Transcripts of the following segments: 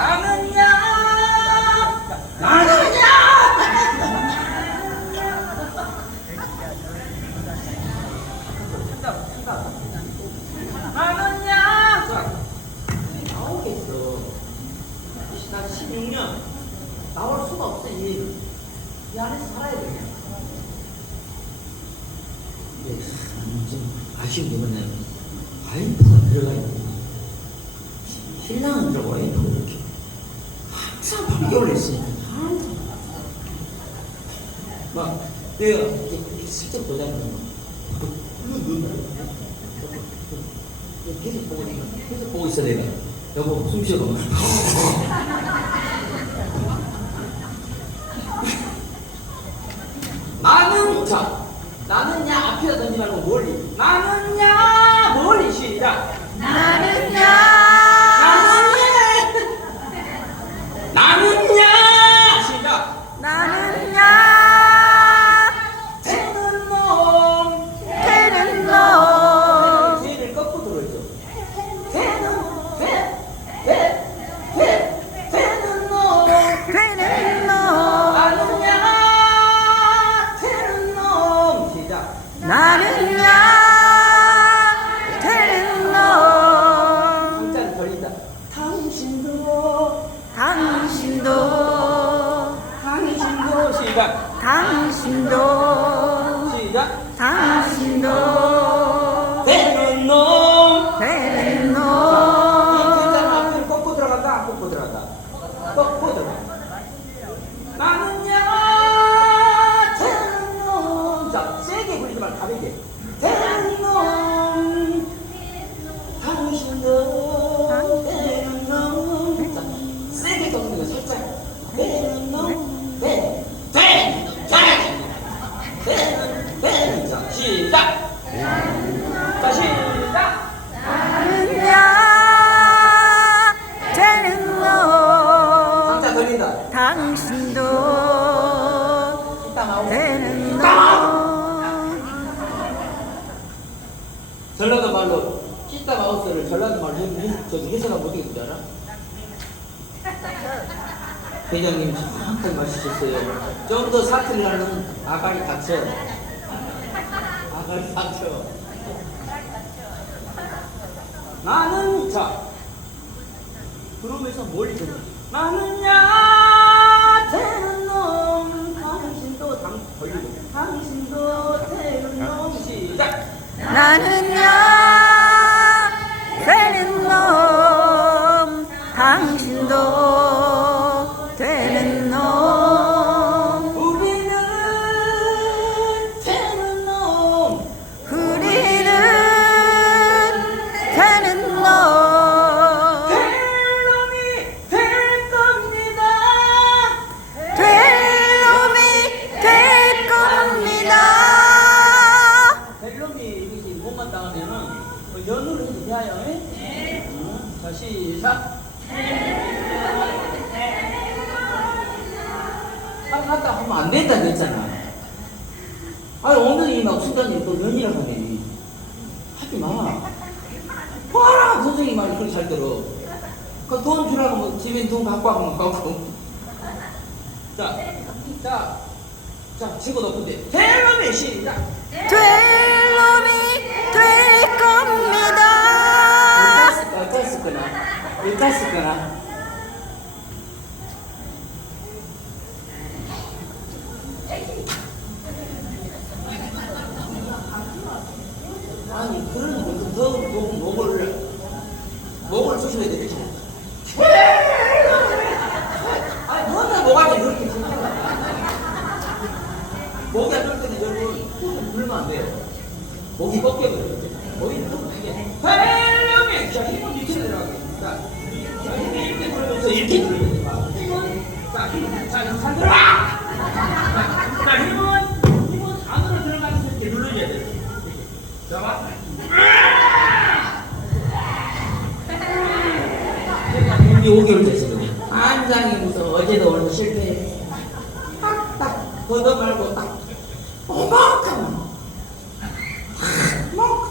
나는야 나는야 나는야 자, 나오겠어 나 16년. 나올 수가 없어 이, 이 안에서 살아야 돼. 근데 참, 좀 아쉬운 게 뭐냐면 와이프가 들어가 있고 신랑은 들어가 와이프가 이렇게 있으니까 항상 막 내가 이렇게 슬쩍 보자면 계속 보고 계속 보고 있어 내가. 여보 숨 쉬어봐. 나는 자 나는야 되는 벌린다. 당신도 당신도. 당신도 시작. 당신도. 시작. 당신도 마우스를 전라도 말로 해, 해, 저기 해석하면 어떻게 되지 알아? 회장님 정확하게 말씀하셨어요. 좀 더 사투리 하는 아가리 닥쳐. 아가리 닥쳐. 나는 자 그러면서 멀리 들어. 나는야 되는 놈 당신도 당 걸리고 당신도 되는 놈 시작. 나는 야 당신도 되는 놈 하다 하면 안 된다 그랬잖아. 아니 오늘 이 막 순간이 또 연이라고 하네. 하지 마. 봐라 선생님 말이 그렇게 잘 들어. 그 돈 주라고 뭐 집에 돈 갖고 와면 갖고. 자, 자, 자, 치고 높은데 대놈의 시작. 될 놈이 될 겁니다. 어땠을 거나 어땠을 거나 아니 그런 거더 목을 목을 쑤셔야 되겠지 아니 너는 뭐가 이렇게 목이 안 좋을 때는 여러분 꾹 물면 안 돼요. 목이 꺾여버려요. 목이 꾹 이게 헬륨이 자 힘은 밑으로 들어가게. 자, 자 힘이 이렇게 들어가면서 이렇게 힘은 자 힘은 자 잘 들어가! 자, 자 힘은 힘은 안으로 들어가면서 이렇게 눌러줘야 돼요. 자 봐. 제가 공기 5개월 됐거든요 안장이 무서워. 어제도 오늘 실패했어 딱딱 걷어 말고 딱 어마어마한 막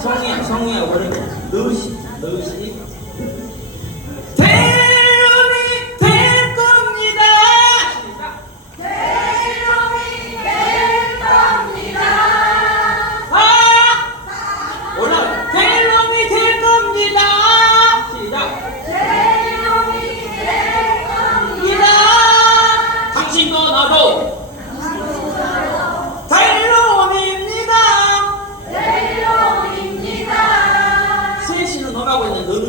성이야 성이야. 그러면 너시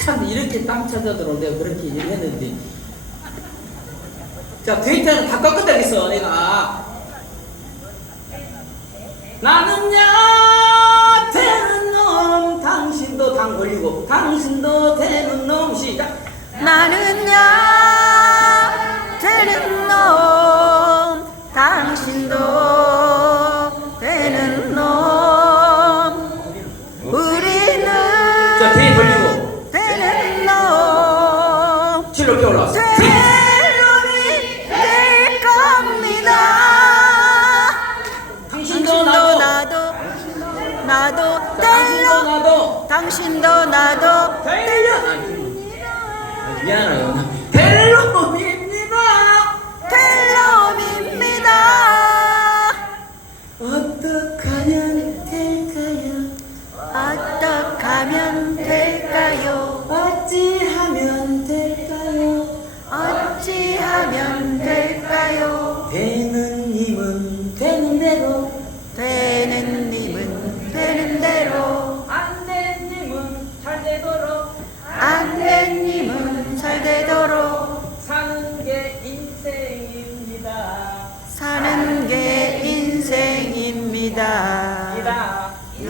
꽉 찼는데 이렇게 땀 차서도록 내가 그렇게 얘기를 했는데. 자 데이터는 다 꺾어야겠어 내가. 나는 야 되는 놈 당신도 당 걸리고 당신도 되는 놈 시작. 나는요 되는 놈 당신도 당신도 나도 아, 미안해요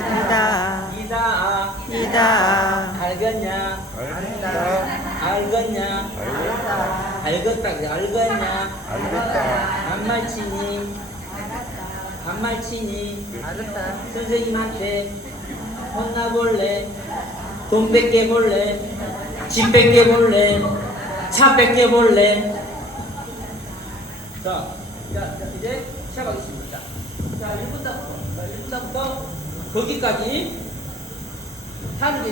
이다. 이다. 이다. 알겠냐? 알겠냐? 알겠다. 그래 알겠냐? 반말 치니? 반말 치니? 선생님한테 혼나볼래? 돈 뺏게 볼래? 집 뺏게 볼래? 차 뺏게 볼래? 자, 자, 자 이제 시작하겠습니다 자 1분부터 1분부터 거기까지. 하는 게